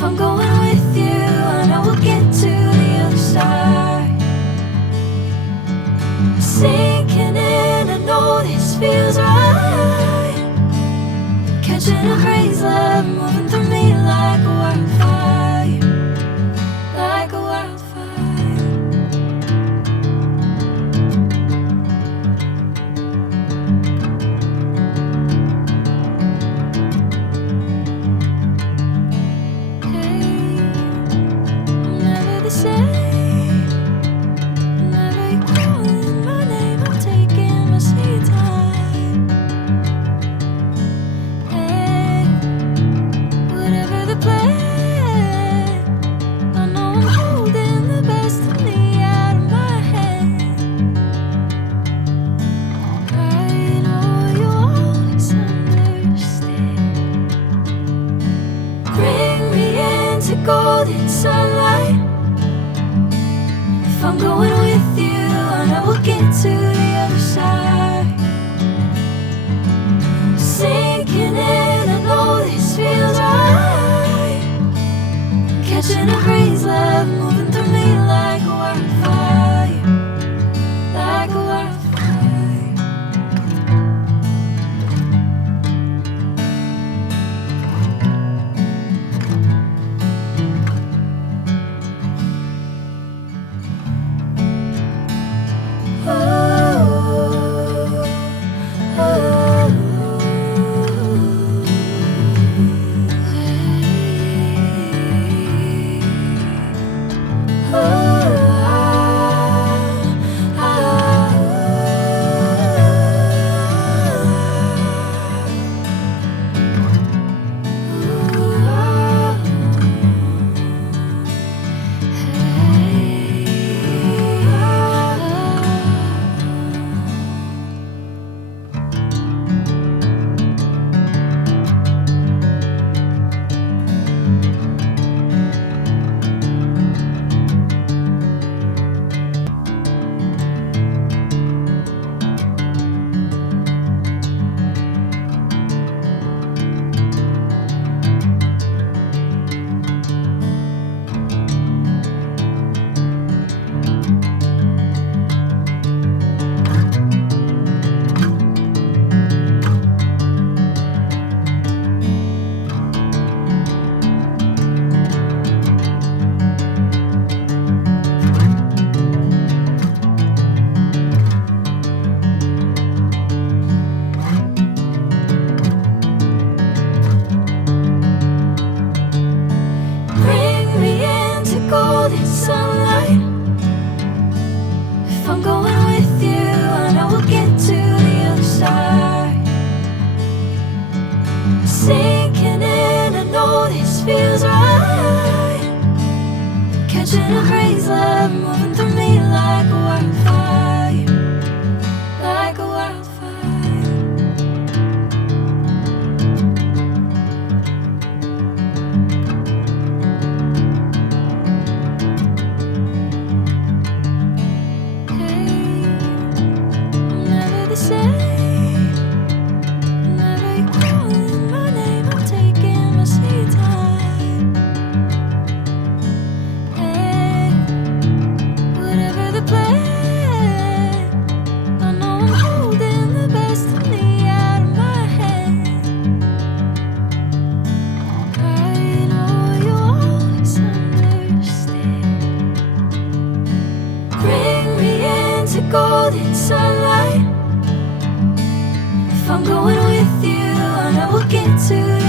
If I'm going with you, I know we'll get to the other side. Sinking in, I know this feels right. Catching a crazy love, moving through me like a wildfire, like a wildfire. Hey, I'm never the same. Whenever you're calling my name, I'm taking my sweet time. Hey, whatever the plan, I know I'm holding the best of me out of my hand. I know you'll always understand. Bring me into golden sunlight. If I'm going with you, I know we'll get to the other side. Sinking in, I know this feels right. Catching a crazy love, moving through me like a wildfire, like a wildfire. Bring me into golden sunlight. If I'm going with you, I know we'll get to the other side. Sinking in, I know this feels right. Catching a crazy love, moving through me like a wildfire, like a wildfire. Hey, I'm never the same. Whenever you're calling my name, I'm taking my sweet time. Hey, whatever the plan, I know I'm holding the best of me out of my hand. I know you'll always understand. Bring me into golden sunlight. If I'm going with you, I know we'll get to